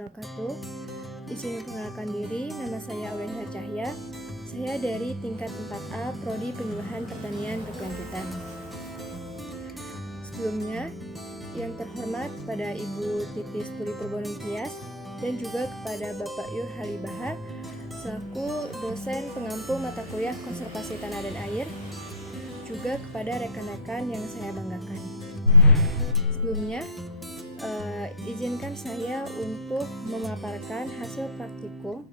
wabarakatuh. Izin memperkenalkan diri, nama saya Aurelia Cahya. Saya dari tingkat 4A Prodi Penyuluhan Pertanian Berkelanjutan. Sebelumnya, yang terhormat kepada Ibu Titis Tuli Purboning Tias dan juga kepada Bapak Yur Halibahar selaku dosen pengampu mata kuliah Konservasi Tanah dan Air, juga kepada rekan-rekan yang saya banggakan. Sebelumnya, izinkan saya untuk memaparkan hasil praktikum,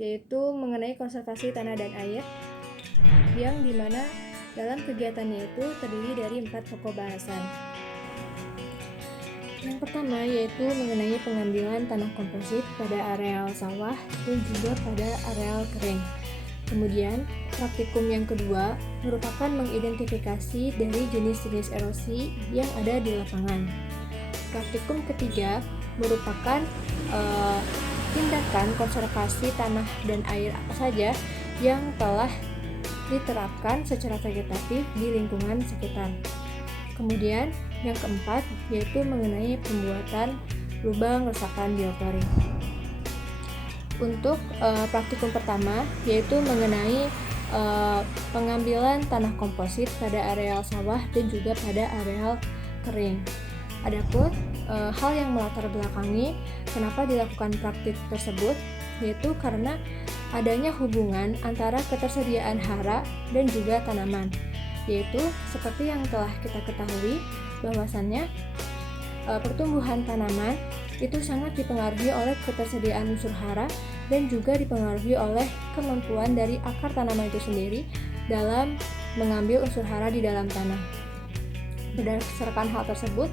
yaitu mengenai konservasi tanah dan air, yang dimana dalam kegiatannya itu terdiri dari 4 pokok bahasan. Yang pertama yaitu mengenai pengambilan tanah komposit pada areal sawah dan juga pada areal kering. Kemudian, praktikum yang kedua merupakan mengidentifikasi dari jenis-jenis erosi yang ada di lapangan. Praktikum ketiga merupakan tindakan konservasi tanah dan air apa saja yang telah diterapkan secara vegetatif di lingkungan sekitar. Kemudian, yang keempat yaitu mengenai pembuatan lubang resapan biotorik. Untuk praktikum pertama yaitu mengenai pengambilan tanah komposit pada areal sawah dan juga pada areal kering. Adapun hal yang melatar belakangi kenapa dilakukan praktik tersebut yaitu karena adanya hubungan antara ketersediaan hara dan juga tanaman, yaitu seperti yang telah kita ketahui bahwasannya pertumbuhan tanaman itu sangat dipengaruhi oleh ketersediaan unsur hara dan juga dipengaruhi oleh kemampuan dari akar tanaman itu sendiri dalam mengambil unsur hara di dalam tanah. Berdasarkan hal tersebut,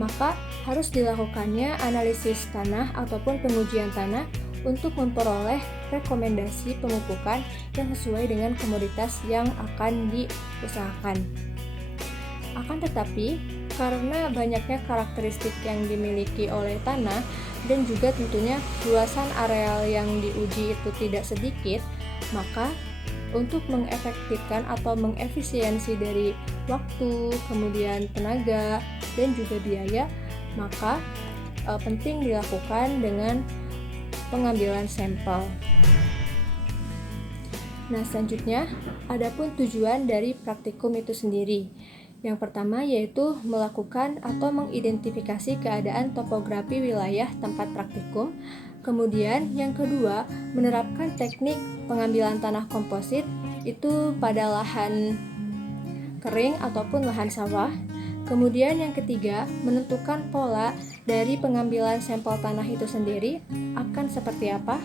maka harus dilakukannya analisis tanah ataupun pengujian tanah untuk memperoleh rekomendasi pemupukan yang sesuai dengan komoditas yang akan diusahakan. Akan tetapi, karena banyaknya karakteristik yang dimiliki oleh tanah dan juga tentunya luasan areal yang diuji itu tidak sedikit, maka untuk mengefektifkan atau mengefisiensi dari waktu, kemudian tenaga, dan juga biaya, maka penting dilakukan dengan pengambilan sampel. Nah, selanjutnya, adapun tujuan dari praktikum itu sendiri. Yang pertama yaitu melakukan atau mengidentifikasi keadaan topografi wilayah tempat praktikum. Kemudian yang kedua, menerapkan teknik pengambilan tanah komposit itu pada lahan kering ataupun lahan sawah. Kemudian yang ketiga, menentukan pola dari pengambilan sampel tanah itu sendiri akan seperti apa.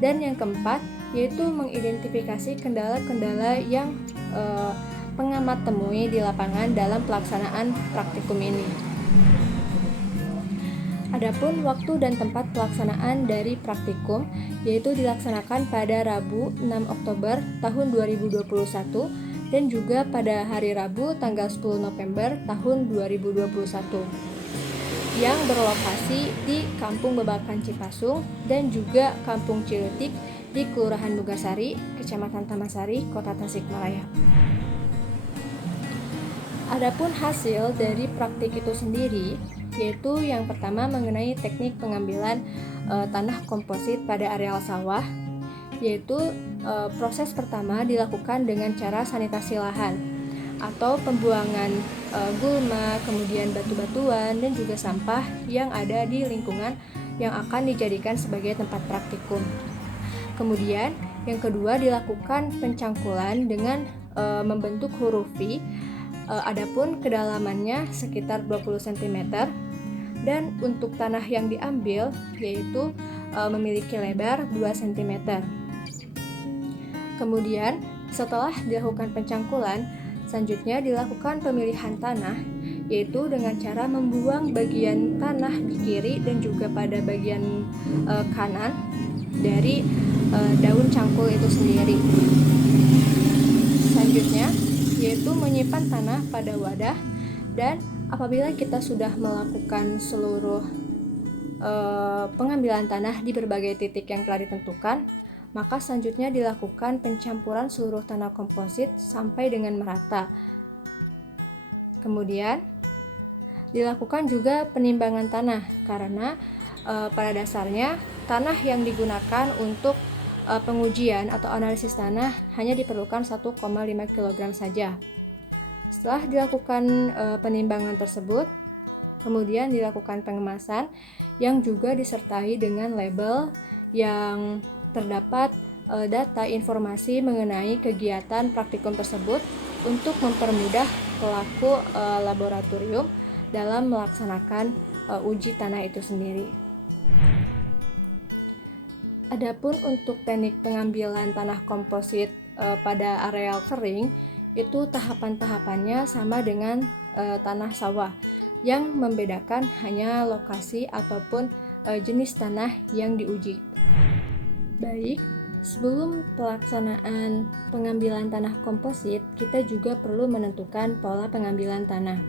Dan yang keempat, yaitu mengidentifikasi kendala-kendala yang pengamat temui di lapangan dalam pelaksanaan praktikum ini. Adapun waktu dan tempat pelaksanaan dari praktikum yaitu dilaksanakan pada Rabu 6 Oktober tahun 2021 dan juga pada hari Rabu tanggal 10 November tahun 2021 yang berlokasi di Kampung Babakan Cipasung dan juga Kampung Ciletik di Kelurahan Nugasari, Kecamatan Taman-Sari, Kota Tasikmalaya. Adapun hasil dari praktik itu sendiri yaitu yang pertama mengenai teknik pengambilan tanah komposit pada areal sawah, yaitu proses pertama dilakukan dengan cara sanitasi lahan atau pembuangan gulma, kemudian batu-batuan dan juga sampah yang ada di lingkungan yang akan dijadikan sebagai tempat praktikum. Kemudian yang kedua dilakukan pencangkulan dengan membentuk huruf V. Adapun kedalamannya sekitar 20 cm dan untuk tanah yang diambil yaitu memiliki lebar 2 cm. Kemudian setelah dilakukan pencangkulan, selanjutnya dilakukan pemilihan tanah yaitu dengan cara membuang bagian tanah di kiri dan juga pada bagian kanan dari daun cangkul itu sendiri. Selanjutnya yaitu menyimpan tanah pada wadah, dan apabila kita sudah melakukan seluruh pengambilan tanah di berbagai titik yang telah ditentukan, maka selanjutnya dilakukan pencampuran seluruh tanah komposit sampai dengan merata. Kemudian dilakukan juga penimbangan tanah karena pada dasarnya tanah yang digunakan untuk pengujian atau analisis tanah hanya diperlukan 1,5 kg saja. Setelah dilakukan penimbangan tersebut, kemudian dilakukan pengemasan yang juga disertai dengan label yang terdapat data informasi mengenai kegiatan praktikum tersebut untuk mempermudah pelaku laboratorium dalam melaksanakan uji tanah itu sendiri. Adapun untuk teknik pengambilan tanah komposit pada areal kering, itu tahapan-tahapannya sama dengan tanah sawah, yang membedakan hanya lokasi ataupun jenis tanah yang diuji. Baik, sebelum pelaksanaan pengambilan tanah komposit, kita juga perlu menentukan pola pengambilan tanah.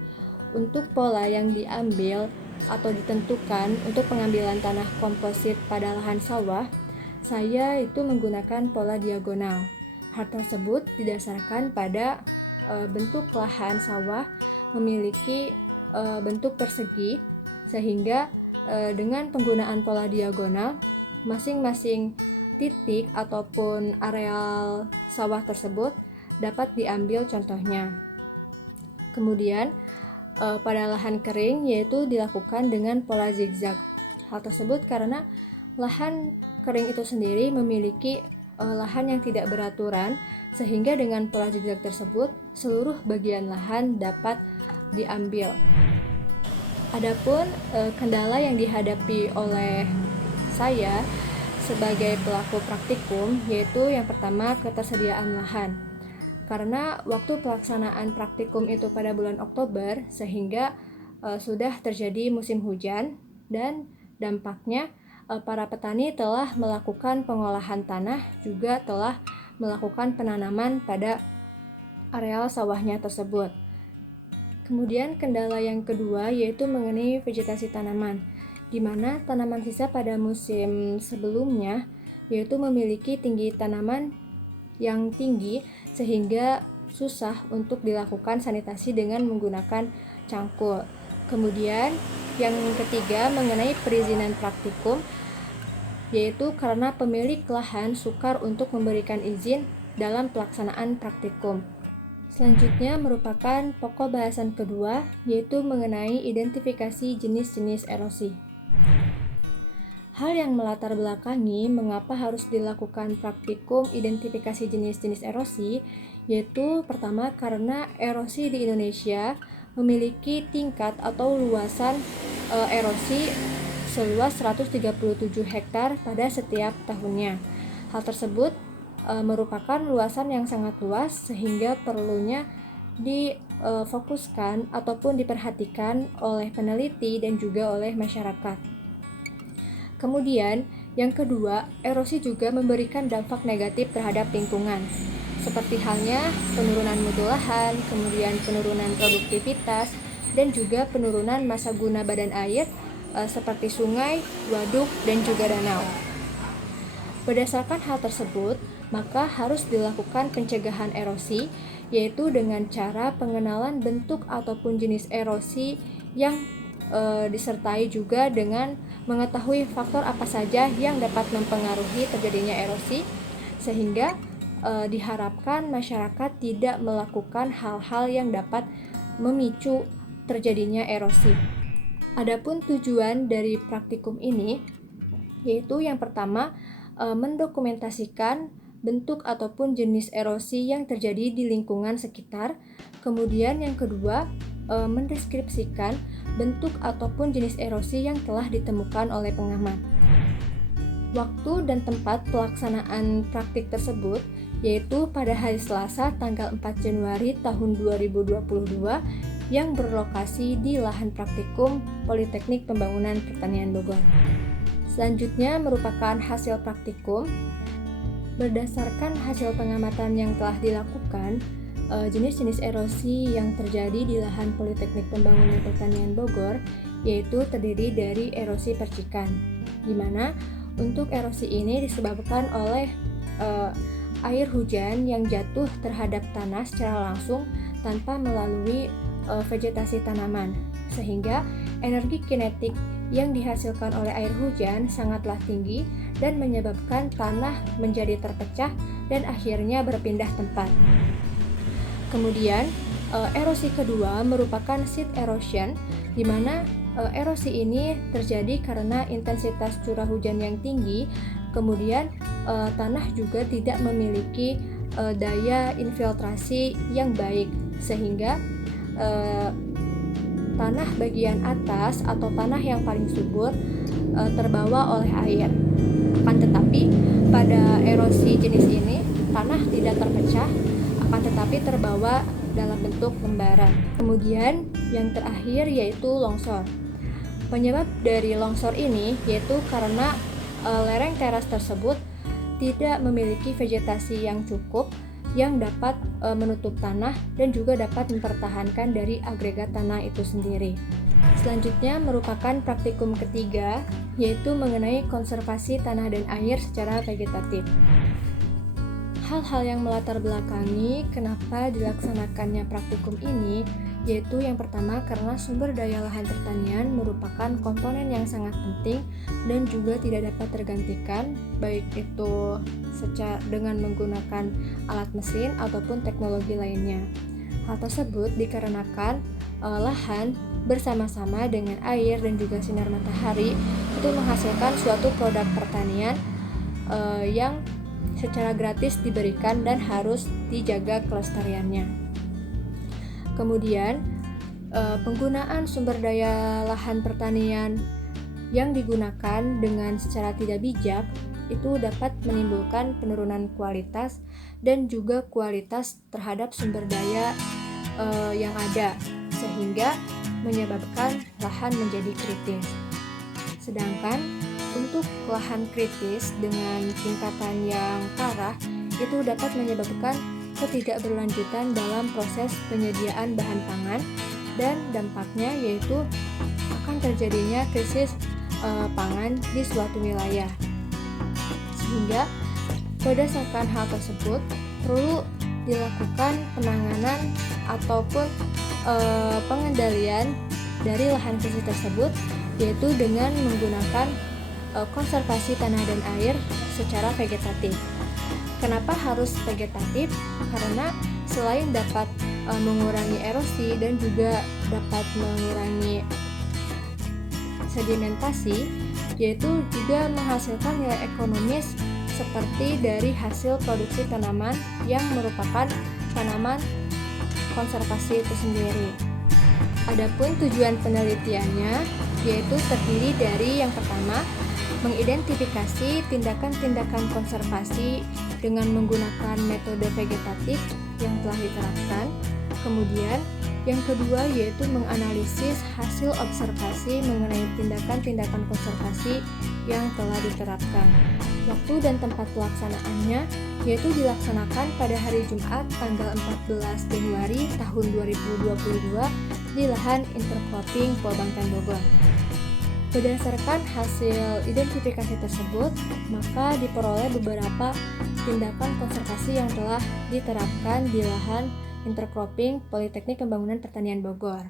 Untuk pola yang diambil atau ditentukan untuk pengambilan tanah komposit pada lahan sawah, saya itu menggunakan pola diagonal. Hal tersebut didasarkan pada bentuk lahan sawah memiliki bentuk persegi, sehingga dengan penggunaan pola diagonal, masing-masing titik ataupun areal sawah tersebut dapat diambil contohnya. Kemudian pada lahan kering yaitu dilakukan dengan pola zigzag. Hal tersebut karena lahan kering itu sendiri memiliki lahan yang tidak beraturan, sehingga dengan pola zigzag tersebut seluruh bagian lahan dapat diambil. Adapun kendala yang dihadapi oleh saya sebagai pelaku praktikum yaitu yang pertama, ketersediaan lahan. Karena waktu pelaksanaan praktikum itu pada bulan Oktober, sehingga sudah terjadi musim hujan dan dampaknya para petani telah melakukan pengolahan tanah, juga telah melakukan penanaman pada areal sawahnya tersebut. Kemudian kendala yang kedua yaitu mengenai vegetasi tanaman, di mana tanaman sisa pada musim sebelumnya yaitu memiliki tinggi tanaman yang tinggi sehingga susah untuk dilakukan sanitasi dengan menggunakan cangkul. Kemudian yang ketiga mengenai perizinan praktikum, yaitu karena pemilik lahan sukar untuk memberikan izin dalam pelaksanaan praktikum. Selanjutnya merupakan pokok bahasan kedua, yaitu mengenai identifikasi jenis-jenis erosi. Hal yang melatar belakangi mengapa harus dilakukan praktikum identifikasi jenis-jenis erosi, yaitu pertama karena erosi di Indonesia memiliki tingkat atau luasan erosi seluas 137 hektar pada setiap tahunnya. Hal tersebut merupakan luasan yang sangat luas sehingga perlunya difokuskan ataupun diperhatikan oleh peneliti dan juga oleh masyarakat. Kemudian, yang kedua, erosi juga memberikan dampak negatif terhadap lingkungan, seperti halnya penurunan mutu lahan, kemudian penurunan produktivitas, dan juga penurunan massa guna badan air seperti sungai, waduk, dan juga danau. Berdasarkan hal tersebut, maka harus dilakukan pencegahan erosi, yaitu dengan cara pengenalan bentuk ataupun jenis erosi yang disertai juga dengan mengetahui faktor apa saja yang dapat mempengaruhi terjadinya erosi, sehingga diharapkan masyarakat tidak melakukan hal-hal yang dapat memicu terjadinya erosi. Adapun tujuan dari praktikum ini yaitu yang pertama mendokumentasikan bentuk ataupun jenis erosi yang terjadi di lingkungan sekitar. Kemudian yang kedua mendeskripsikan bentuk ataupun jenis erosi yang telah ditemukan oleh pengamat. Waktu dan tempat pelaksanaan praktik tersebut yaitu pada hari Selasa tanggal 4 Januari tahun 2022 yang berlokasi di lahan praktikum Politeknik Pembangunan Pertanian Bogor. Selanjutnya merupakan hasil praktikum. Berdasarkan hasil pengamatan yang telah dilakukan, jenis-jenis erosi yang terjadi di lahan Politeknik Pembangunan Pertanian Bogor yaitu terdiri dari erosi percikan, di mana untuk erosi ini disebabkan oleh air hujan yang jatuh terhadap tanah secara langsung tanpa melalui vegetasi tanaman, sehingga energi kinetik yang dihasilkan oleh air hujan sangatlah tinggi dan menyebabkan tanah menjadi terpecah dan akhirnya berpindah tempat. Kemudian, erosi kedua merupakan sheet erosion, di mana erosi ini terjadi karena intensitas curah hujan yang tinggi, kemudian tanah juga tidak memiliki daya infiltrasi yang baik, sehingga tanah bagian atas atau tanah yang paling subur terbawa oleh air. Akan tetapi pada erosi jenis ini tanah tidak terpecah, akan tetapi terbawa dalam bentuk lembaran. Kemudian yang terakhir yaitu longsor. Penyebab dari longsor ini yaitu karena lereng teras tersebut tidak memiliki vegetasi yang cukup yang dapat menutup tanah dan juga dapat mempertahankan dari agregat tanah itu sendiri. Selanjutnya merupakan praktikum ketiga, yaitu mengenai konservasi tanah dan air secara vegetatif. Hal-hal yang melatar belakangi kenapa dilaksanakannya praktikum ini, yaitu yang pertama karena sumber daya lahan pertanian merupakan komponen yang sangat penting dan juga tidak dapat tergantikan, baik itu dengan menggunakan alat mesin ataupun teknologi lainnya. Hal tersebut dikarenakan lahan bersama-sama dengan air dan juga sinar matahari itu menghasilkan suatu produk pertanian yang secara gratis diberikan dan harus dijaga kelestariannya. Kemudian, penggunaan sumber daya lahan pertanian yang digunakan dengan secara tidak bijak itu dapat menimbulkan penurunan kualitas dan juga kualitas terhadap sumber daya yang ada, sehingga menyebabkan lahan menjadi kritis. Sedangkan untuk lahan kritis dengan tingkatan yang parah itu dapat menyebabkan ketidakberlanjutan dalam proses penyediaan bahan pangan dan dampaknya yaitu akan terjadinya krisis pangan di suatu wilayah. Sehingga berdasarkan hal tersebut perlu dilakukan penanganan ataupun pengendalian dari lahan krisis tersebut, yaitu dengan menggunakan konservasi tanah dan air secara vegetatif. Kenapa harus vegetatif? Karena selain dapat mengurangi erosi dan juga dapat mengurangi sedimentasi, yaitu juga menghasilkan nilai ekonomis seperti dari hasil produksi tanaman yang merupakan tanaman konservasi itu sendiri. Adapun tujuan penelitiannya yaitu terdiri dari yang pertama, mengidentifikasi tindakan-tindakan konservasi dengan menggunakan metode vegetatif yang telah diterapkan. Kemudian, yang kedua yaitu menganalisis hasil observasi mengenai tindakan-tindakan konservasi yang telah diterapkan. Waktu dan tempat pelaksanaannya yaitu dilaksanakan pada hari Jumat tanggal 14 Januari tahun 2022 di lahan intercropping Polbanten Bogor. Berdasarkan hasil identifikasi tersebut, maka diperoleh beberapa tindakan konservasi yang telah diterapkan di lahan intercropping Politeknik Pembangunan Pertanian Bogor,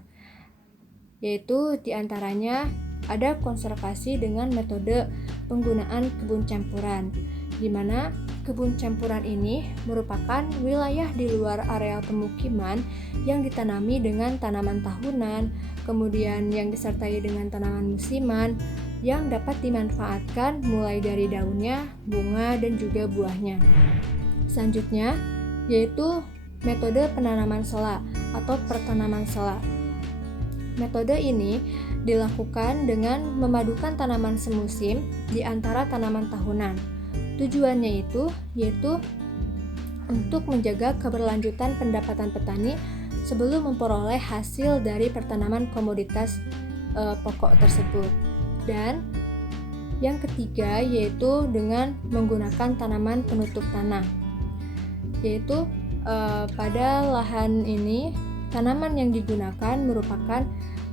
yaitu diantaranya ada konservasi dengan metode penggunaan kebun campuran, di mana kebun campuran ini merupakan wilayah di luar areal pemukiman yang ditanami dengan tanaman tahunan, kemudian yang disertai dengan tanaman musiman yang dapat dimanfaatkan mulai dari daunnya, bunga, dan juga buahnya. Selanjutnya, yaitu metode penanaman sela atau pertanaman sela. Metode ini dilakukan dengan memadukan tanaman semusim di antara tanaman tahunan. Tujuannya yaitu untuk menjaga keberlanjutan pendapatan petani sebelum memperoleh hasil dari pertanaman komoditas pokok tersebut. Dan yang ketiga yaitu dengan menggunakan tanaman penutup tanah, yaitu pada lahan ini tanaman yang digunakan merupakan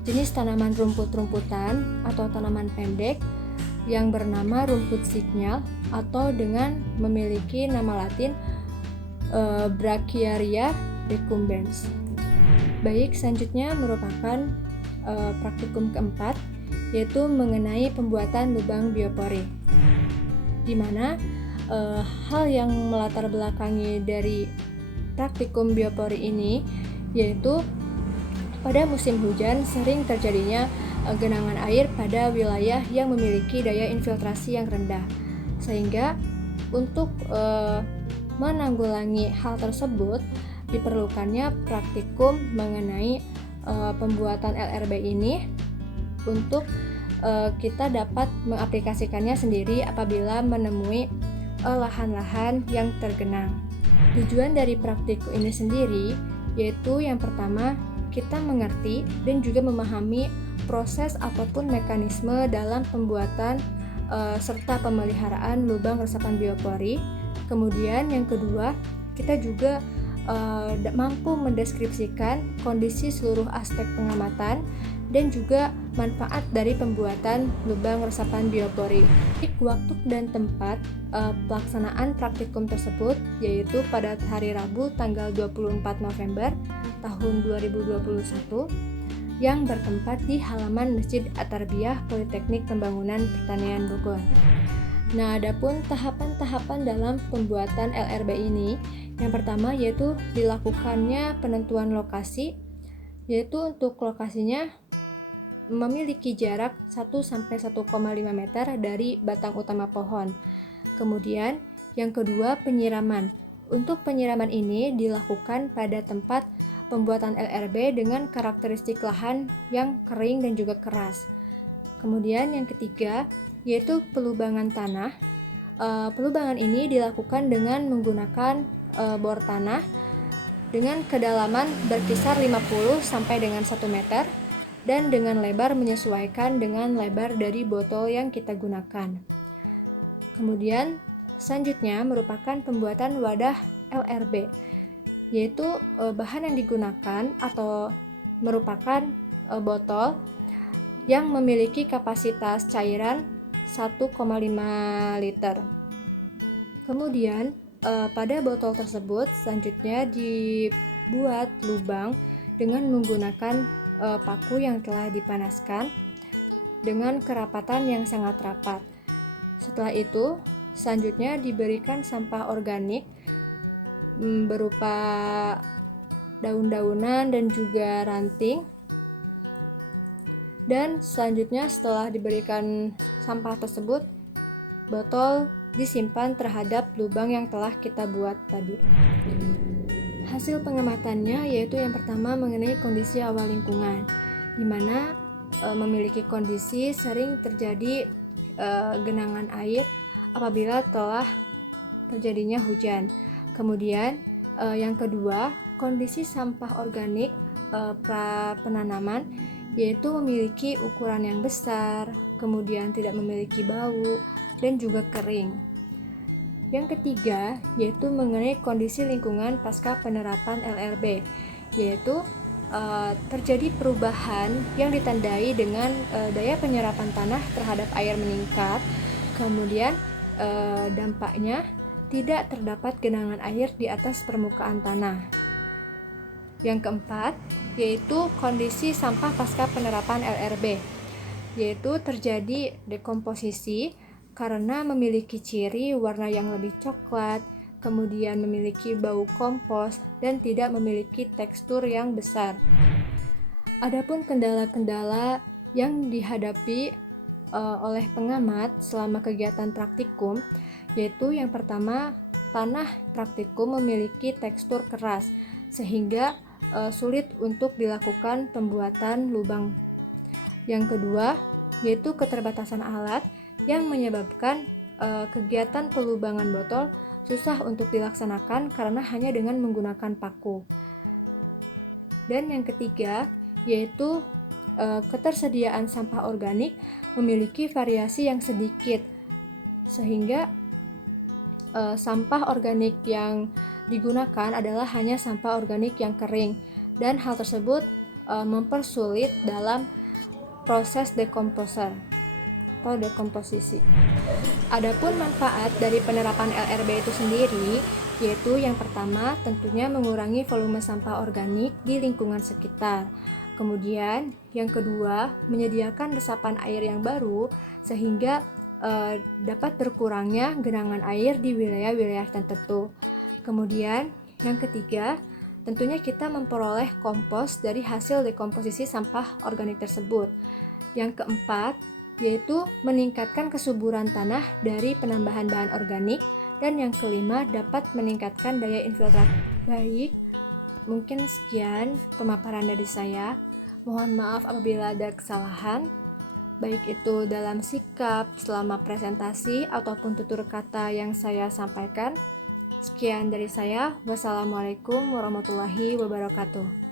jenis tanaman rumput-rumputan atau tanaman pendek yang bernama rumput signal atau dengan memiliki nama latin Brachiaria decumbens. Baik, selanjutnya merupakan praktikum keempat, yaitu mengenai pembuatan lubang biopori, di mana hal yang melatar belakangi dari praktikum biopori ini yaitu pada musim hujan sering terjadinya genangan air pada wilayah yang memiliki daya infiltrasi yang rendah, sehingga untuk menanggulangi hal tersebut diperlukannya praktikum mengenai pembuatan LRB ini untuk kita dapat mengaplikasikannya sendiri apabila menemui lahan-lahan yang tergenang. Tujuan dari praktikum ini sendiri yaitu yang pertama, kita mengerti dan juga memahami proses ataupun mekanisme dalam pembuatan serta pemeliharaan lubang resapan biopori. Kemudian yang kedua, kita juga mampu mendeskripsikan kondisi seluruh aspek pengamatan dan juga manfaat dari pembuatan lubang resapan biopori. Waktu dan tempat pelaksanaan praktikum tersebut yaitu pada hari Rabu tanggal 24 November tahun 2021 yang bertempat di halaman Masjid At-Tarbiyah Politeknik Pembangunan Pertanian Bogor. Nah, adapun tahapan-tahapan dalam pembuatan LRB ini, yang pertama yaitu dilakukannya penentuan lokasi, yaitu untuk lokasinya memiliki jarak 1-1,5 meter dari batang utama pohon. Kemudian yang kedua, penyiraman. Untuk penyiraman ini dilakukan pada tempat pembuatan LRB dengan karakteristik lahan yang kering dan juga keras. Kemudian yang ketiga yaitu pelubangan tanah. Pelubangan ini dilakukan dengan menggunakan bor tanah dengan kedalaman berkisar 50 sampai dengan 1 meter dan dengan lebar menyesuaikan dengan lebar dari botol yang kita gunakan. Kemudian selanjutnya merupakan pembuatan wadah LRB, yaitu bahan yang digunakan atau merupakan botol yang memiliki kapasitas cairan 1,5 liter. Kemudian pada botol tersebut selanjutnya dibuat lubang dengan menggunakan paku yang telah dipanaskan dengan kerapatan yang sangat rapat. Setelah itu selanjutnya diberikan sampah organik berupa daun-daunan dan juga ranting. Dan selanjutnya setelah diberikan sampah tersebut, botol disimpan terhadap lubang yang telah kita buat tadi. Hasil pengamatannya yaitu yang pertama mengenai kondisi awal lingkungan, di mana memiliki kondisi sering terjadi genangan air apabila telah terjadinya hujan. Kemudian yang kedua, kondisi sampah organik pra penanaman yaitu memiliki ukuran yang besar, kemudian tidak memiliki bau dan juga kering. Yang ketiga yaitu mengenai kondisi lingkungan pasca penerapan LRB, yaitu terjadi perubahan yang ditandai dengan daya penyerapan tanah terhadap air meningkat, kemudian dampaknya tidak terdapat genangan air di atas permukaan tanah. Yang keempat yaitu kondisi sampah pasca penerapan LRB, yaitu terjadi dekomposisi karena memiliki ciri warna yang lebih coklat, kemudian memiliki bau kompos dan tidak memiliki tekstur yang besar. Adapun kendala-kendala yang dihadapi oleh pengamat selama kegiatan praktikum yaitu yang pertama, tanah praktikum memiliki tekstur keras sehingga sulit untuk dilakukan pembuatan lubang. Yang kedua yaitu keterbatasan alat yang menyebabkan kegiatan pelubangan botol susah untuk dilaksanakan karena hanya dengan menggunakan paku. Dan yang ketiga yaitu ketersediaan sampah organik memiliki variasi yang sedikit sehingga sampah organik yang digunakan adalah hanya sampah organik yang kering dan hal tersebut mempersulit dalam proses dekomposer atau dekomposisi. Adapun manfaat dari penerapan LRB itu sendiri yaitu yang pertama tentunya mengurangi volume sampah organik di lingkungan sekitar. Kemudian yang kedua, menyediakan resapan air yang baru sehingga dapat berkurangnya genangan air di wilayah-wilayah tertentu. Kemudian yang ketiga, tentunya kita memperoleh kompos dari hasil dekomposisi sampah organik tersebut. Yang keempat, yaitu meningkatkan kesuburan tanah dari penambahan bahan organik. Dan yang kelima, dapat meningkatkan daya infiltrasi. Baik, mungkin sekian pemaparan dari saya. Mohon maaf apabila ada kesalahan, baik itu dalam sikap selama presentasi ataupun tutur kata yang saya sampaikan. Sekian dari saya. Wassalamualaikum warahmatullahi wabarakatuh.